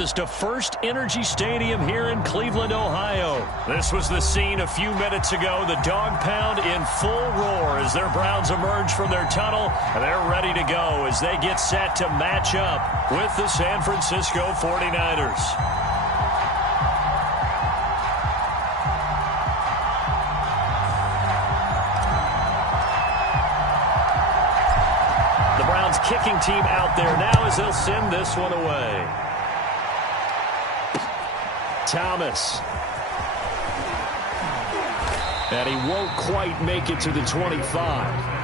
To First Energy Stadium here in Cleveland, Ohio. This was the scene a few minutes ago. The dog pound in full roar as their Browns emerge from their tunnel. And they're ready to go as they get set to match up with the San Francisco 49ers. The Browns kicking team out there now as they'll send this one away. Thomas. And he won't quite make it to the 25.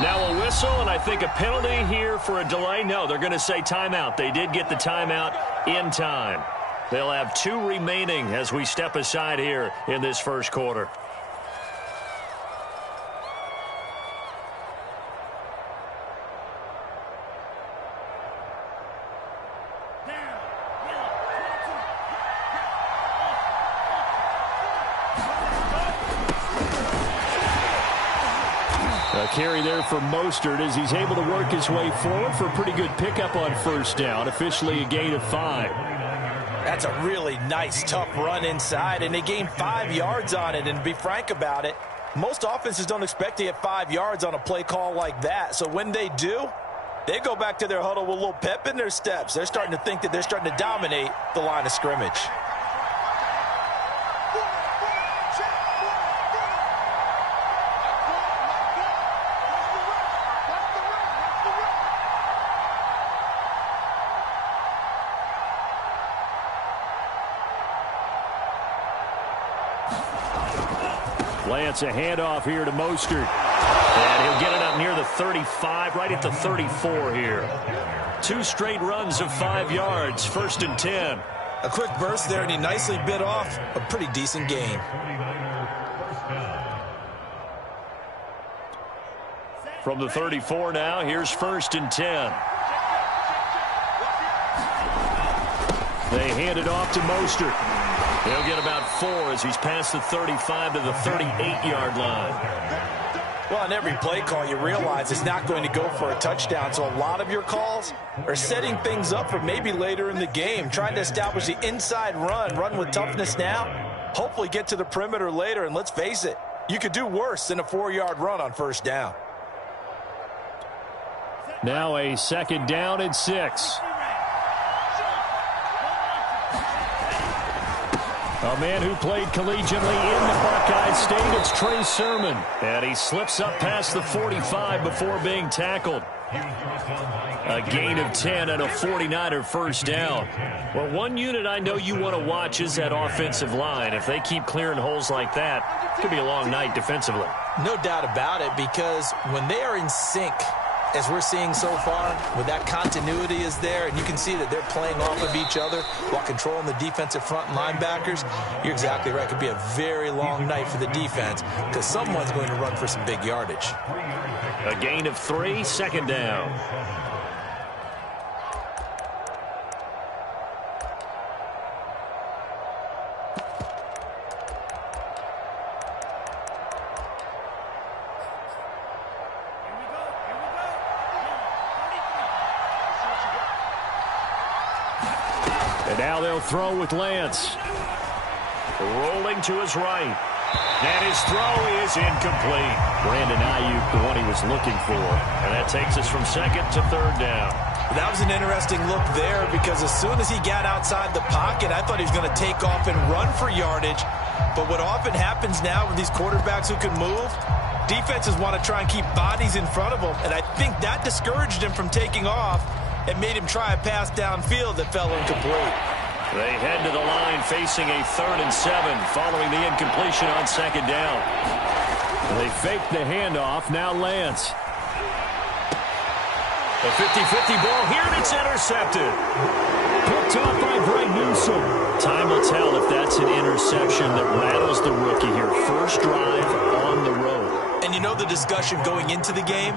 Now a whistle, and I think a penalty here for a delay. No, they're going to say timeout. They did get the timeout in time. They'll have 2 remaining as we step aside here in this first quarter. Carry there for Mostert as he's able to work his way forward for a pretty good pickup on first down. Officially a gain of 5. That's a really nice, tough run inside, and they gained 5 yards on it. And to be frank about it, most offenses don't expect to get 5 yards on a play call like that. So when they do, they go back to their huddle with a little pep in their steps. They're starting to think that they're starting to dominate the line of scrimmage. Lance, a handoff here to Mostert. And he'll get it up near the 35, right at the 34 here. 2 straight runs of 5 yards, 1st and 10. A quick burst there, and he nicely bit off a pretty decent gain. From the 34 now, here's 1st and 10. They hand it off to Mostert. He'll get about 4 as he's past the 35 to the 38-yard line. Well, on every play call, you realize it's not going to go for a touchdown. So a lot of your calls are setting things up for maybe later in the game, trying to establish the inside run with toughness now, hopefully get to the perimeter later. And let's face it, you could do worse than a 4-yard run on first down. Now a 2nd down and 6. A man who played collegiately in the Buckeye State, it's Trey Sermon. And he slips up past the 45 before being tackled. A gain of 10 and a 49er first down. Well, one unit I know you want to watch is that offensive line. If they keep clearing holes like that, it could be a long night defensively. No doubt about it, because when they are in sync, as we're seeing so far, with that continuity is there, and you can see that they're playing off of each other while controlling the defensive front and linebackers, you're exactly right. It could be a very long night for the defense because someone's going to run for some big yardage. A gain of 3, 2nd down. And now they'll throw with Lance. Rolling to his right. And his throw is incomplete. Brandon Ayuk, the one he was looking for. And that takes us from 2nd to 3rd down. That was an interesting look there because as soon as he got outside the pocket, I thought he was going to take off and run for yardage. But what often happens now with these quarterbacks who can move, Defenses want to try and keep bodies in front of him, and I think that discouraged him from taking off and made him try a pass downfield that fell incomplete. They head to the line facing a 3rd and 7 following the incompletion on 2nd down. They fake the handoff. Now Lance. A 50-50 ball here, and it's intercepted. Picked off by Greg Newsom. Time will tell if that's an interception that rattles the rookie here. First drive on the road. And you know the discussion going into the game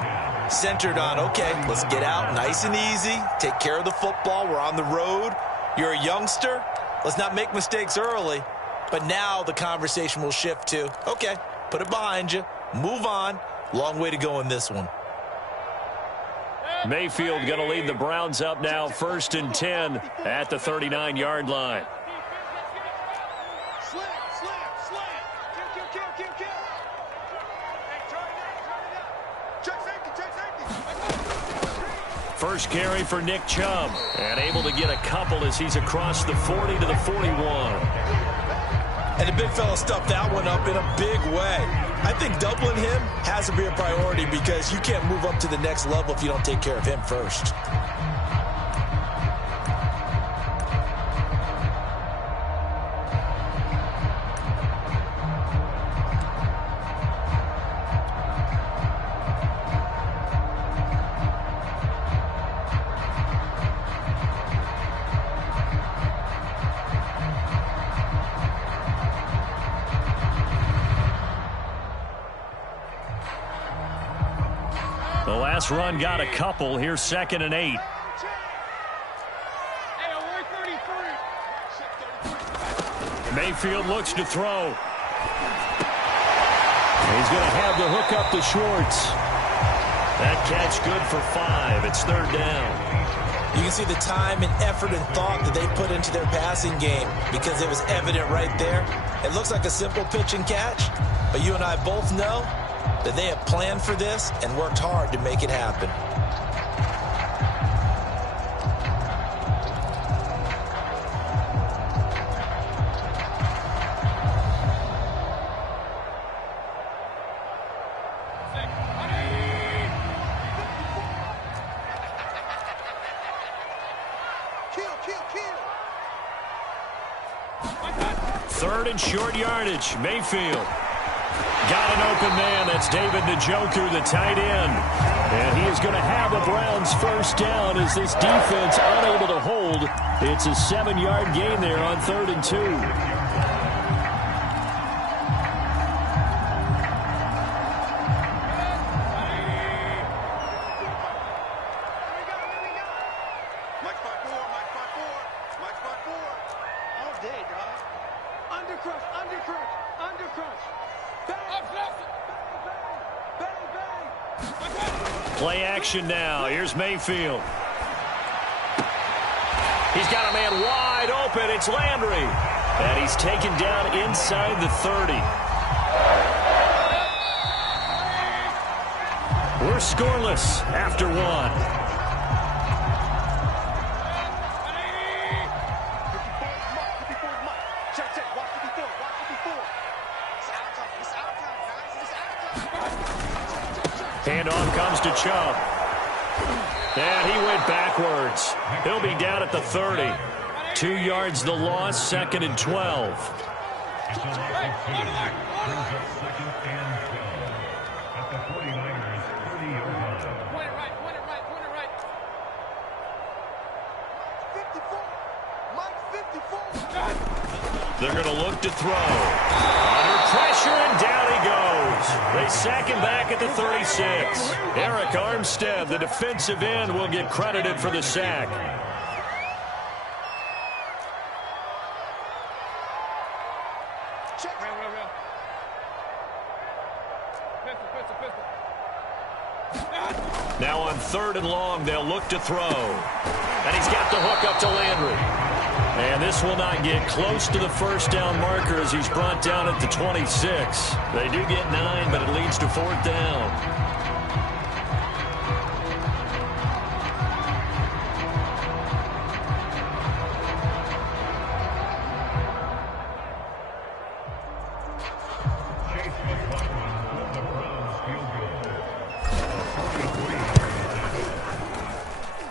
centered on, okay, let's get out nice and easy, take care of the football, we're on the road. You're a youngster, let's not make mistakes early. But now the conversation will shift to, okay, put it behind you, move on. Long way to go in this one. Mayfield going to lead the Browns up now, 1st and 10 at the 39-yard line. First carry for Nick Chubb, and able to get a couple as he's across the 40 to the 41. And the big fella stuffed that one up in a big way. I think doubling him has to be a priority because you can't move up to the next level if you don't take care of him first. The last run got a couple. Here's 2nd and 8. Mayfield looks to throw. He's going to have the hook up to Schwartz. That catch good for 5. It's 3rd down. You can see the time and effort and thought that they put into their passing game because it was evident right there. It looks like a simple pitch and catch, but you and I both know that they have planned for this and worked hard to make it happen. Third and short yardage. Mayfield. Got an open man. That's David Njoku, the tight end. And he is going to have the Browns first down as this defense unable to hold. It's a 7-yard gain there on 3rd and 2. Play action now. Here's Mayfield. He's got a man wide open. It's Landry. And he's taken down inside the 30. We're scoreless after 1. Handoff comes to Chubb. And he went backwards. He'll be down at the 30. 2 yards the loss, 2nd and 12. They're going to look to throw. Under pressure, and down he goes. They sack him back at the 36. Eric Armstead, the defensive end, will get credited for the sack. Now on 3rd and long, they'll look to throw. And he's got the hook up to Landry. And this will not get close to the first down marker as he's brought down at the 26. They do get 9, but it leads to 4th down.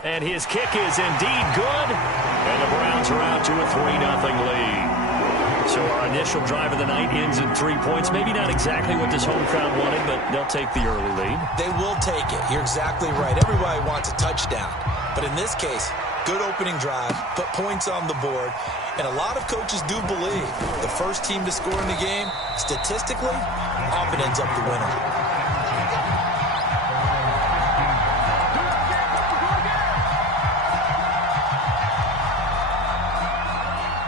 And his kick is indeed good. And the Browns are out to a 3-0 lead. So our initial drive of the night ends in 3 points. Maybe not exactly what this home crowd wanted, but they'll take the early lead. They will take it. You're exactly right. Everybody wants a touchdown. But in this case, good opening drive, put points on the board. And a lot of coaches do believe the first team to score in the game, statistically, often ends up the winner.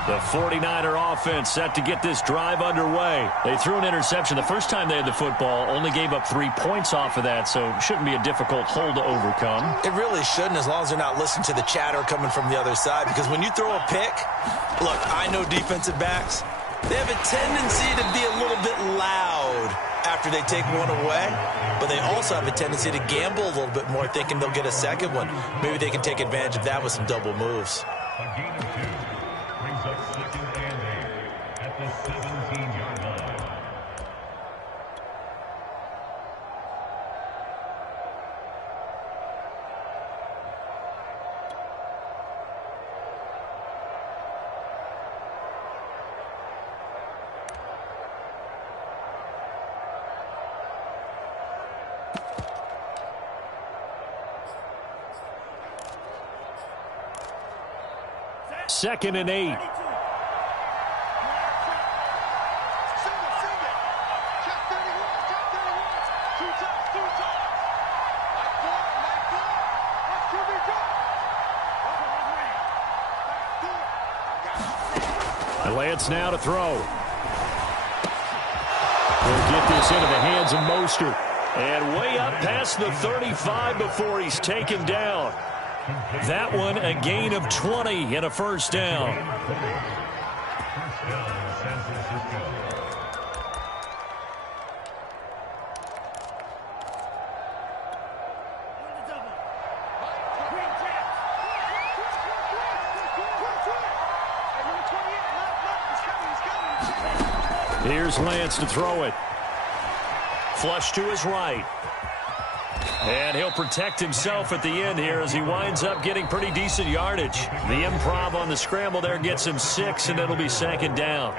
The 49er offense set to get this drive underway. They threw an interception the first time they had the football, only gave up 3 points off of that, so it shouldn't be a difficult hole to overcome. It really shouldn't, as long as they're not listening to the chatter coming from the other side, because when you throw a pick, look, I know defensive backs, they have a tendency to be a little bit loud after they take one away, but they also have a tendency to gamble a little bit more, thinking they'll get a second one. Maybe they can take advantage of that with some double moves. Second and 8. Lance now to throw. We'll get this into the hands of Mostert. And way up past the 35 before he's taken down. That one a gain of 20 and a first down. Here's Lance to throw it. Flush to his right. And he'll protect himself at the end here as he winds up getting pretty decent yardage. The improv on the scramble there gets him 6, and it'll be second down.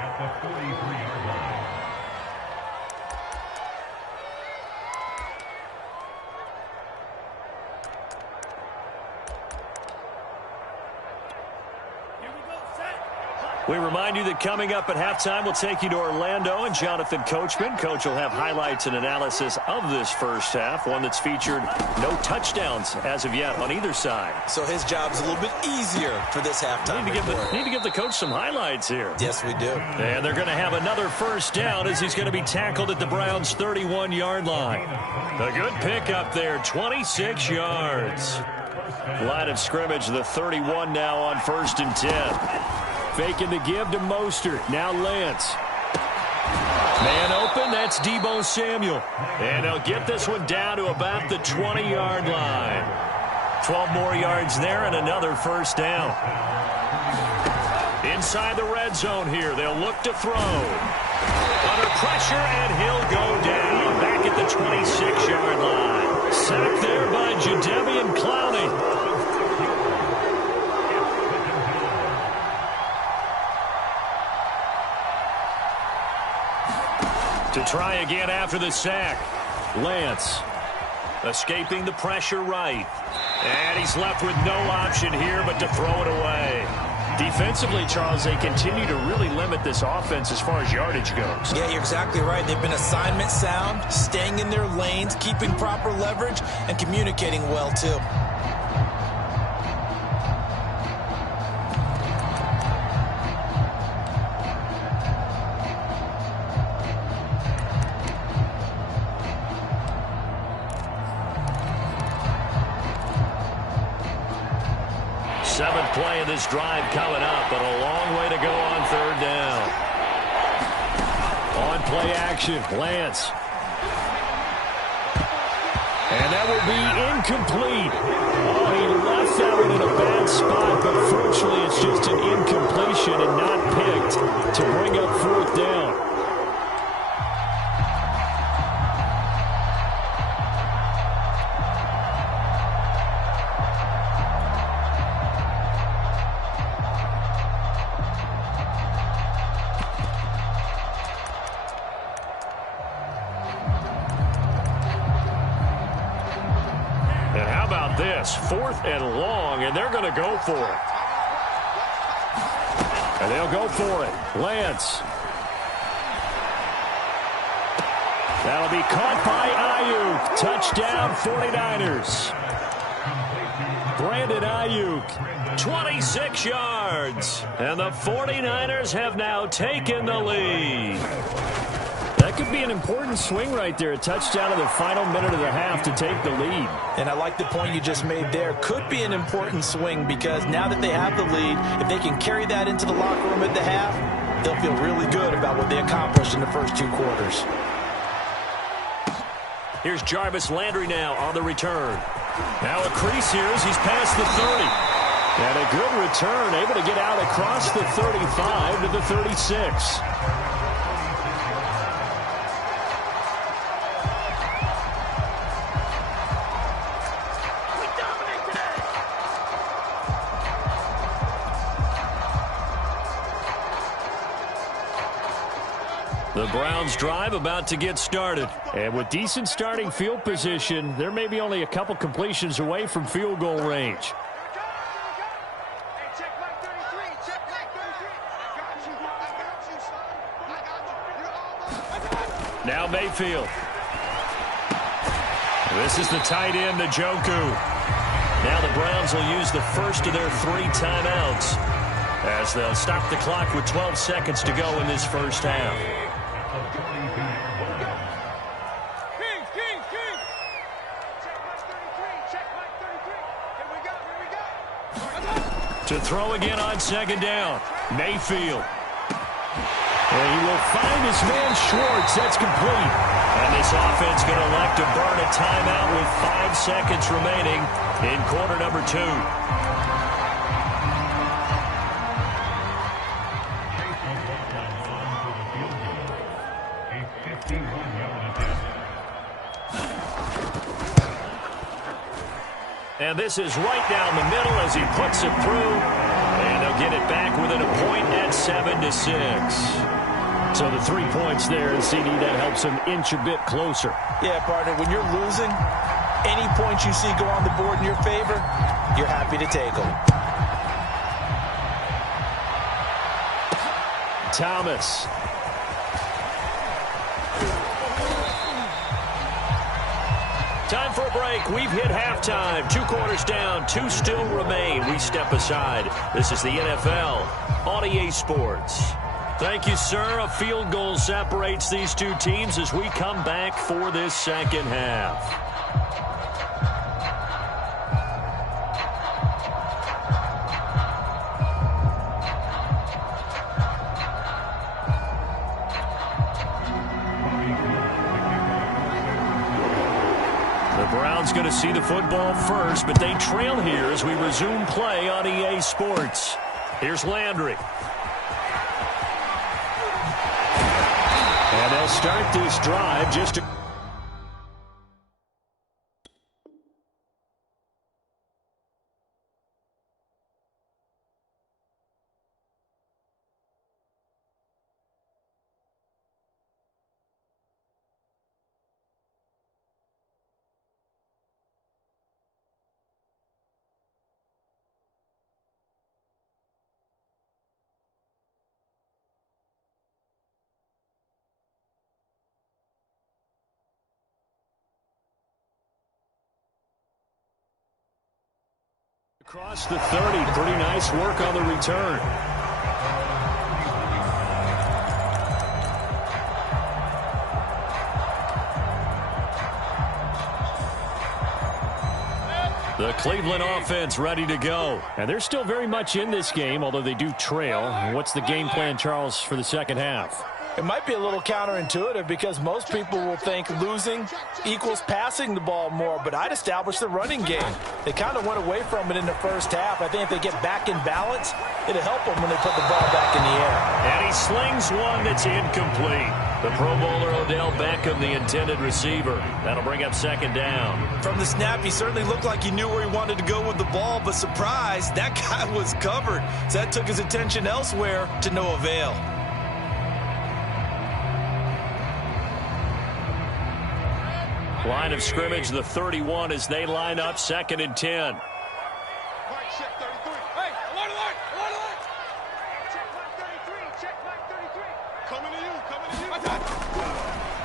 We remind you that coming up at halftime, we'll take you to Orlando and Jonathan Coachman. Coach will have highlights and analysis of this first half, one that's featured no touchdowns as of yet on either side. So his job's a little bit easier for this halftime. Need to give the coach some highlights here. Yes, we do. And they're going to have another first down as he's going to be tackled at the Browns' 31-yard line. A good pick up there, 26 yards. Line of scrimmage, the 31 now on 1st and 10. Faking the give to Mostert. Now Lance. Man open. That's Deebo Samuel. And he'll get this one down to about the 20-yard line. 12 more yards there and another first down. Inside the red zone here. They'll look to throw. Under pressure, and he'll go down. Back at the 26-yard line. Sacked there by Jadeveon Clowney. To try again after the sack. Lance escaping the pressure right. And he's left with no option here but to throw it away. Defensively, Charles, they continue to really limit this offense as far as yardage goes. Yeah, you're exactly right. They've been assignment sound, staying in their lanes, keeping proper leverage, and communicating well, too. 7th play of this drive coming up, but a long way to go on 3rd down. On play action, Lance. And that will be incomplete. Oh, he left that one in a bad spot, but fortunately it's just an incompletion and not picked to bring up 4th down. about this? 4th and long, and they're going to go for it. And they'll go for it. Lance. That'll be caught by Ayuk. Touchdown, 49ers. Brandon Ayuk, 26 yards. And the 49ers have now taken the lead. That could be an important swing right there. A touchdown in the final minute of the half to take the lead. And I like the point you just made there. Could be an important swing because now that they have the lead, if they can carry that into the locker room at the half, they'll feel really good about what they accomplished in the first 2 quarters. Here's Jarvis Landry now on the return. Now a crease here as he's past the 30. And a good return, able to get out across the 35 to the 36. The Browns drive about to get started. And with decent starting field position, there may be only a couple completions away from field goal range. Now Mayfield. This is the tight end, Njoku. Now the Browns will use the first of their 3 timeouts as they'll stop the clock with 12 seconds to go in this first half. To throw again on 2nd down. Mayfield. And he will find his man Schwartz. That's complete. And this offense going to elect to burn a timeout with 5 seconds remaining in quarter number 2. And this is right down the middle as he puts it through. And they'll get it back within a point at 7-6. So the 3 points there, and CD, that helps him inch a bit closer. Yeah, partner, when you're losing, any points you see go on the board in your favor, you're happy to take them. Thomas. Time for a break. We've hit halftime. 2 quarters down. 2 still remain. We step aside. This is the NFL on EA Sports. Thank you, sir. A field goal separates these 2 teams as we come back for this second half. Browns going to see the football first, but they trail here as we resume play on EA Sports. Here's Landry. And they'll start this drive just to... Across the 30, pretty nice work on the return. The Cleveland offense ready to go. And they're still very much in this game, although they do trail. What's the game plan, Charles, for the second half? It might be a little counterintuitive because most people will think losing equals passing the ball more, but I'd establish the running game. They kind of went away from it in the first half. I think if they get back in balance, it'll help them when they put the ball back in the air. And he slings one that's incomplete. The Pro Bowler Odell Beckham, the intended receiver. That'll bring up 2nd down. From the snap, he certainly looked like he knew where he wanted to go with the ball, but surprise, that guy was covered. So that took his attention elsewhere to no avail. Line of scrimmage, the 31, as they line up 2nd and 10.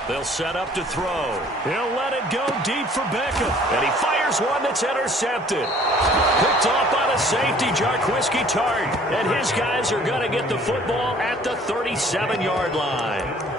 They'll set up to throw. He'll let it go deep for Beckham. And he fires one that's intercepted. Picked off by the safety, Jarquiski Tart. And his guys are going to get the football at the 37-yard line.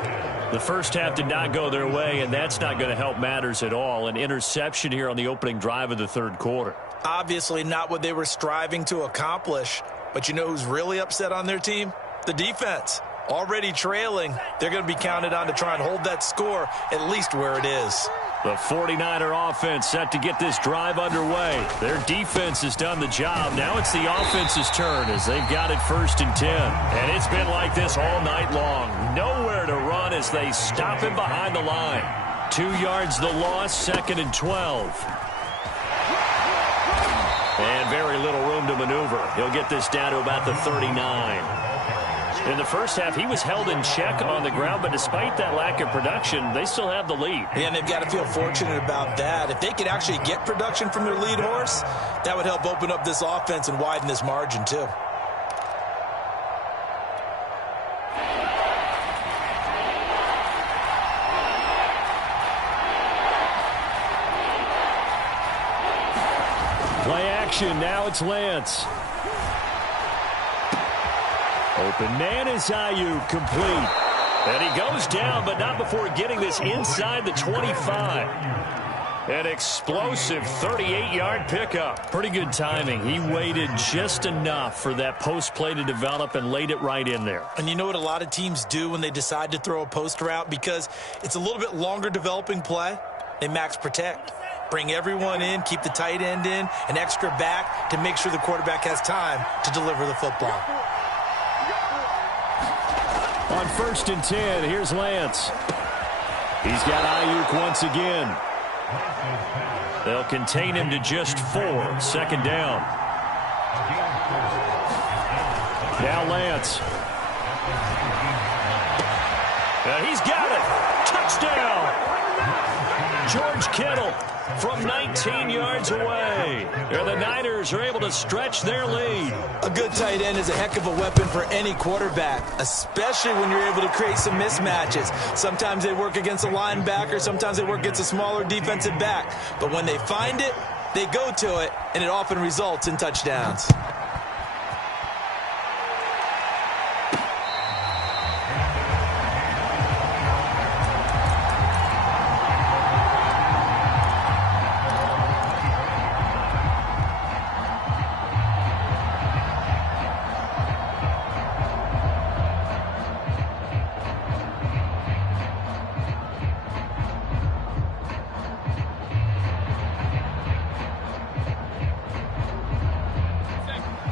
The first half did not go their way, and that's not going to help matters at all. An interception here on the opening drive of the third quarter. Obviously not what they were striving to accomplish. But you know who's really upset on their team? The defense. Already trailing, they're going to be counted on to try and hold that score at least where it is. The 49er offense set to get this drive underway. Their defense has done the job. Now it's the offense's turn as they've got it 1st and 10. And it's been like this all night long. Nowhere to run as they stop him behind the line. 2 yards the loss, 2nd and 12. And very little room to maneuver. He'll get this down to about the 39. In the first half, he was held in check on the ground, but despite that lack of production, they still have the lead. Yeah, and they've got to feel fortunate about that. If they could actually get production from their lead horse, that would help open up this offense and widen this margin, too. Play action, now it's Lance. Open man is Ayuk, complete. And he goes down, but not before getting this inside the 25. An explosive 38-yard pickup. Pretty good timing. He waited just enough for that post play to develop and laid it right in there. And you know what a lot of teams do when they decide to throw a post route? Because it's a little bit longer developing play. They max protect. Bring everyone in, keep the tight end in, an extra back to make sure the quarterback has time to deliver the football. On 1st and 10, here's Lance. He's got Ayuk once again. They'll contain him to just 4. 2nd down. Now Lance. And he's got it. Touchdown. George Kittle from 19 yards away. And the Niners are able to stretch their lead. A good tight end is a heck of a weapon for any quarterback, especially when you're able to create some mismatches. Sometimes they work against a linebacker, sometimes they work against a smaller defensive back. But when they find it, they go to it, and it often results in touchdowns.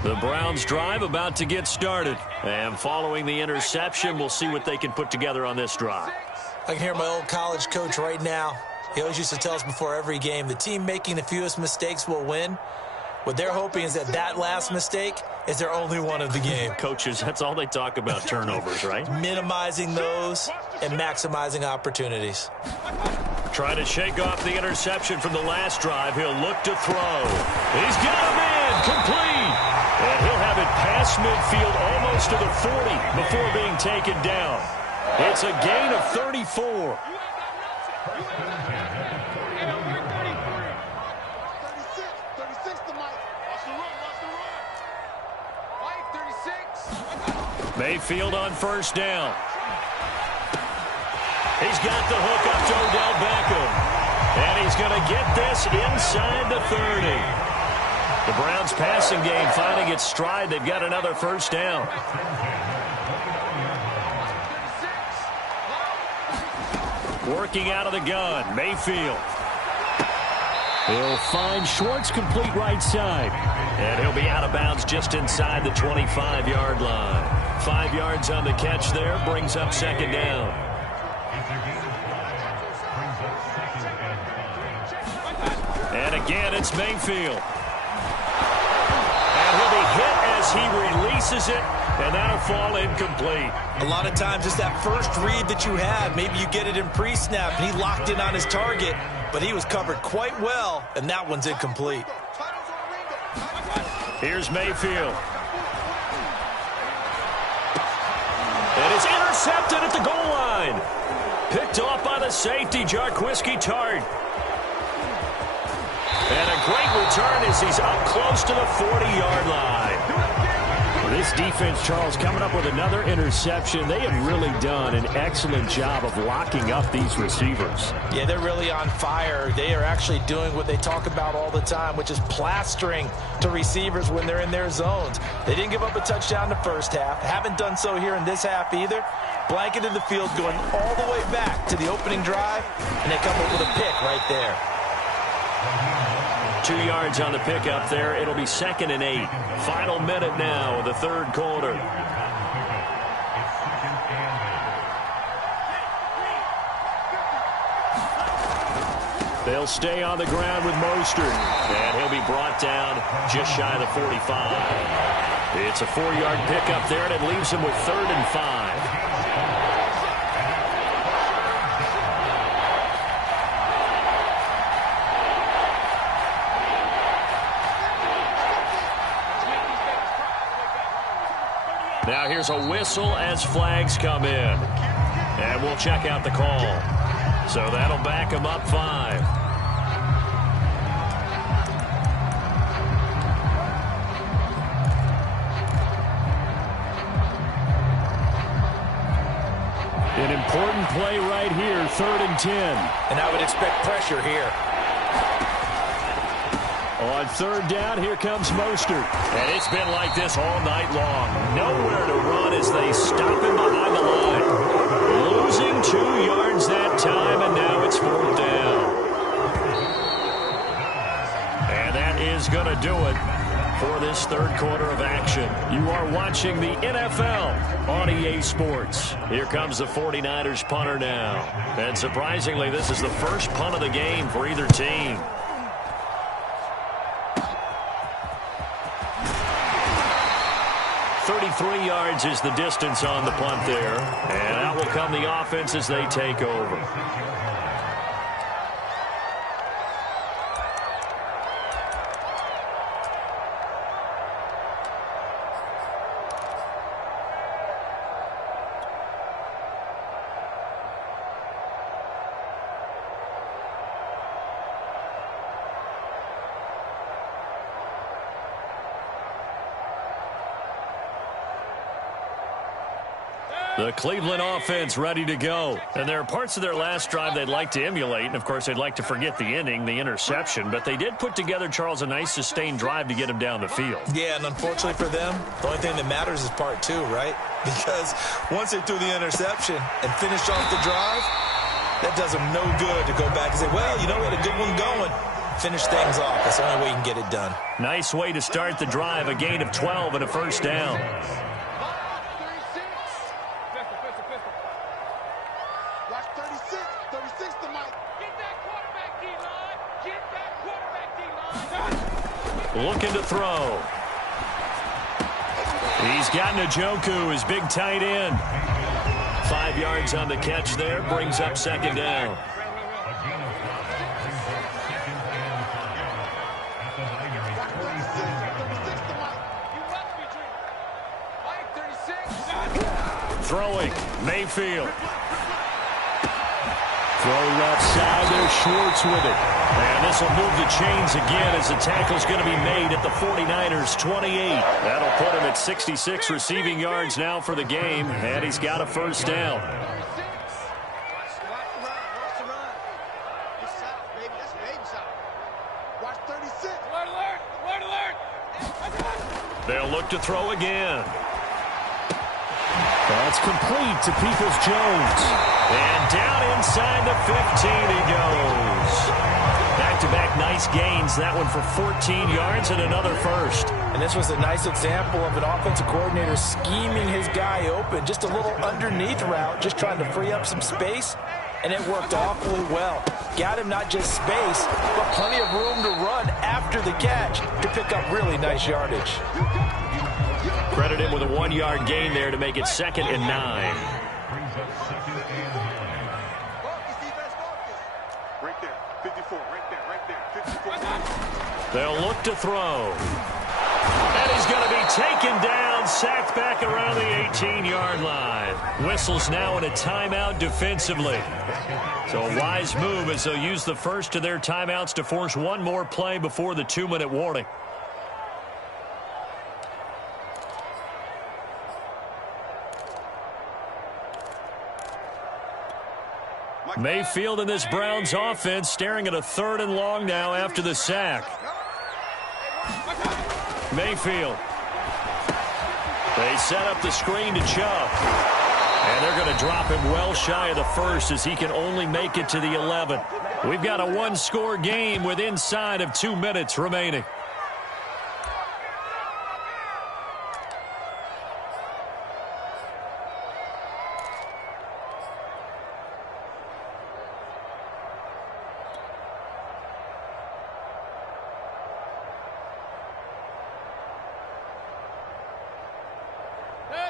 The Browns drive about to get started. And following the interception, we'll see what they can put together on this drive. I can hear my old college coach right now. He always used to tell us before every game, the team making the fewest mistakes will win. What they're hoping is that last mistake is their only one of the game. Coaches, that's all they talk about, turnovers, right? Minimizing those and maximizing opportunities. Trying to shake off the interception from the last drive. He'll look to throw. He's got him in, complete. And he'll have it past midfield almost to the 40 before being taken down. It's a gain of 34. Mayfield on 1st down. He's got the hook up to Odell Beckham. And he's going to get this inside the 30. The Browns passing game finding its stride. They've got another 1st down. Working out of the gun, Mayfield. He'll find Schwartz, complete right side. And he'll be out of bounds just inside the 25-yard line. 5 yards on the catch there, brings up 2nd down. And again, it's Mayfield. And he'll be hit as he releases it, and that'll fall incomplete. A lot of times it's that first read that you have. Maybe you get it in pre-snap, and he locked in on his target. but he was covered quite well, and that one's incomplete. Here's Mayfield. And it's intercepted at the goal line. Picked off by the safety, Jarquiski Tart. And a great return as he's up close to the 40-yard line. This defense, Charles, coming up with another interception. They have really done an excellent job of locking up these receivers. Yeah, they're really on fire. They are actually doing what they talk about all the time, which is plastering to receivers when they're in their zones. They didn't give up a touchdown in the first half. Haven't done so here in this half either. Blanketed the field going all the way back to the opening drive, and they come up with a pick right there. 2 yards on the pickup there. It'll be 2nd and 8. Final minute now of the third quarter. They'll stay on the ground with Mostert. And he'll be brought down just shy of the 45. It's a 4-yard pickup there, and it leaves him with 3rd and 5. Now here's a whistle as flags come in. And we'll check out the call. So that'll back him up 5. An important play right here, 3rd and 10. And I would expect pressure here. On 3rd down, here comes Mostert. And it's been like this all night long. Nowhere to run as they stop him behind the line. Losing 2 yards that time, and now it's 4th down. And that is going to do it for this third quarter of action. You are watching the NFL on EA Sports. Here comes the 49ers punter now. And surprisingly, this is the first punt of the game for either team. 33 yards is the distance on the punt there. And out will come the offense as they take over. The Cleveland offense ready to go. And there are parts of their last drive they'd like to emulate. And, of course, they'd like to forget the inning, the interception. But they did put together, Charles, a nice sustained drive to get him down the field. Yeah, and unfortunately for them, the only thing that matters is part 2, right? Because once they threw the interception and finished off the drive, that does them no good to go back and say, well, you know, we had a good one going. Finish things off. That's the only way you can get it done. Nice way to start the drive. A gain of 12 and a first down. Looking to throw. He's got Njoku, his big tight end. 5 yards on the catch there, brings up 2nd down. Throwing, Mayfield. Throw left side there, Schwartz with it. And this will move the chains again as the tackle's going to be made at the 49ers' 28. That'll put him at 66 receiving yards now for the game, and he's got a first down. They'll look to throw again. That's complete to Peoples-Jones. And down inside the 15 he goes. Back-to-back nice gains. That one for 14 yards and another first. And this was a nice example of an offensive coordinator scheming his guy open. Just a little underneath route, just trying to free up some space. And it worked awfully well. Got him not just space, but plenty of room to run after the catch to pick up really nice yardage. Credit him with a 1-yard gain there to make it 2nd and 9. Right there, 54. They'll look to throw. And he's going to be taken down, sacked back around the 18-yard line. Whistles now in a timeout defensively. So a wise move as they'll use the first of their timeouts to force one more play before the 2-minute warning. Mayfield in this Browns offense staring at a 3rd and long now after the sack. Mayfield. They set up the screen to Chubb. And they're going to drop him well shy of the first as he can only make it to the 11. We've got a one-score game with inside of 2 minutes remaining.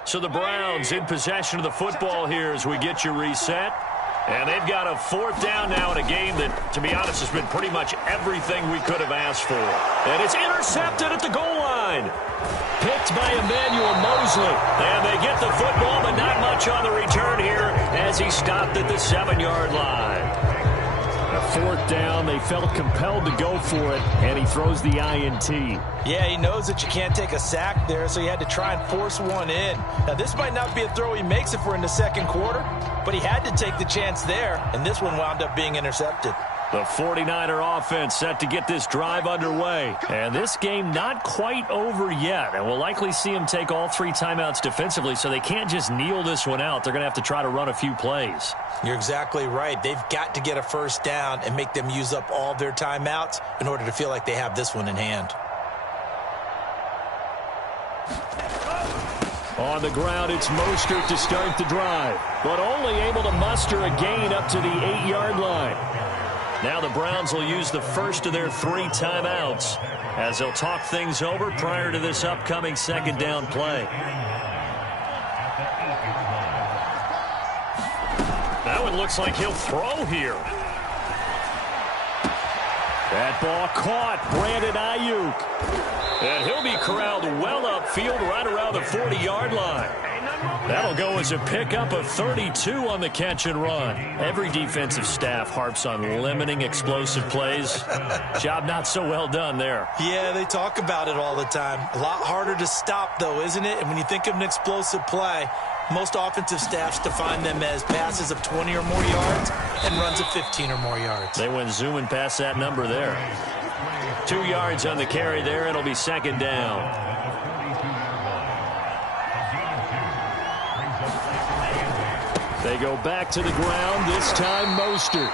So the Browns in possession of the football here as we get you reset. And they've got a 4th down now in a game that, to be honest, has been pretty much everything we could have asked for. And it's intercepted at the goal line. Picked by Emmanuel Mosley. And they get the football, but not much on the return here as he stopped at the 7-yard line. A 4th down, they felt compelled to go for it, and he throws the INT. Yeah, he knows that you can't take a sack there, so he had to try and force one in. Now, this might not be a throw he makes if we're in the 2nd quarter, but he had to take the chance there, and this one wound up being intercepted. The 49er offense set to get this drive underway. And this game not quite over yet. And we'll likely see them take all 3 timeouts defensively, so they can't just kneel this one out. They're going to have to try to run a few plays. You're exactly right. They've got to get a 1st down and make them use up all their timeouts in order to feel like they have this one in hand. On the ground, it's Mostert to start the drive, but only able to muster a gain up to the 8-yard line. Now the Browns will use the first of their 3 timeouts as they'll talk things over prior to this upcoming 2nd down play. That one looks like he'll throw here. That ball caught. Brandon Ayuk. And he'll be corralled well upfield right around the 40-yard line. That'll go as a pickup of 32 on the catch and run. Every defensive staff harps on limiting explosive plays. Job not so well done there. Yeah, they talk about it all the time. A lot harder to stop, though, isn't it? And when you think of an explosive play, most offensive staffs define them as passes of 20 or more yards and runs of 15 or more yards. They went zooming past that number there. 2 yards on the carry there. It'll be 2nd down. They go back to the ground, this time Mostert.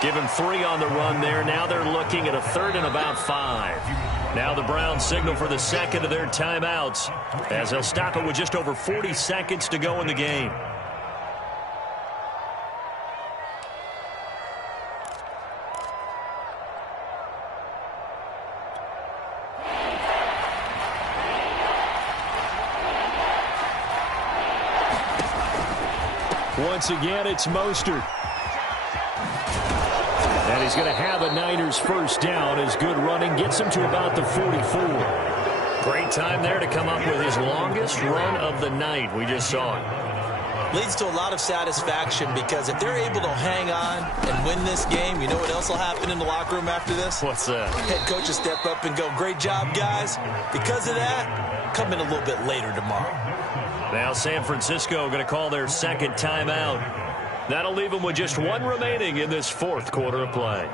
Give him 3 on the run there. Now they're looking at a 3rd and about 5. Now the Browns signal for the 2nd of their timeouts as they'll stop it with just over 40 seconds to go in the game. Once again, it's Mostert. And he's going to have a Niners 1st down as good running gets him to about the 44. Great time there to come up with his longest run of the night. We just saw it. Leads to a lot of satisfaction because if they're able to hang on and win this game, you know what else will happen in the locker room after this? What's that? Head coach will step up and go, great job, guys. Because of that, come in a little bit later tomorrow. Now San Francisco going to call their 2nd timeout. That'll leave them with just 1 remaining in this 4th quarter of play.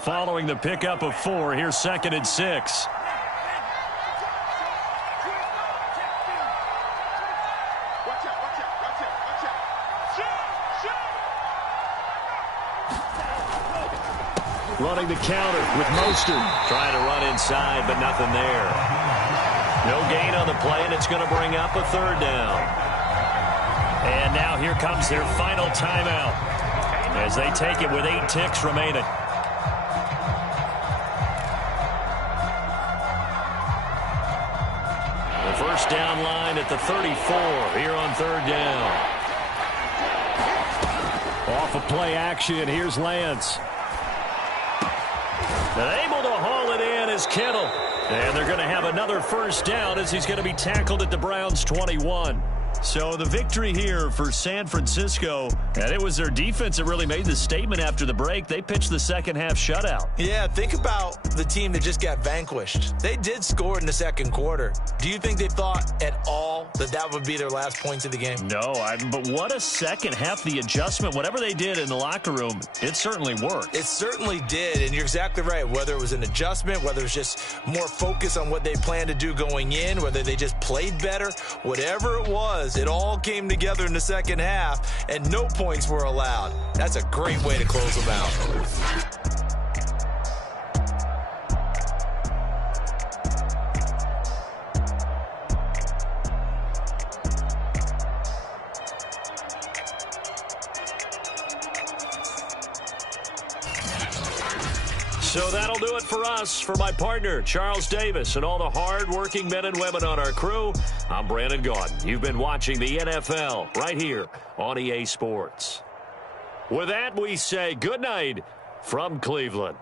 Following the pickup of 4, here's 2nd and 6. Running the counter with Mostert. Trying to run inside, but nothing there. No gain on the play, and it's going to bring up a 3rd down. And now here comes their final timeout as they take it with 8 ticks remaining. The 1st down line at the 34 here on 3rd down. Off of play action, here's Lance. And able to haul it in is Kittle. And they're going to have another first down as he's going to be tackled at the Browns' 21. So the victory here for San Francisco, and it was their defense that really made the statement after the break. They pitched the second half shutout. Yeah, think about the team that just got vanquished. They did score in the second quarter. Do you think they thought at all that that would be their last points of the game? No, but what a second half. The adjustment, whatever they did in the locker room, it certainly worked. It certainly did, and you're exactly right. Whether it was an adjustment, whether it was just more focus on what they planned to do going in, whether they just played better, whatever it was, it all came together in the second half, and no points were allowed. That's a great way to close them out. So that'll do it for us. For my partner, Charles Davis, and all the hard-working men and women on our crew, I'm Brandon Gaudin. You've been watching the NFL right here on EA Sports. With that, we say good night from Cleveland.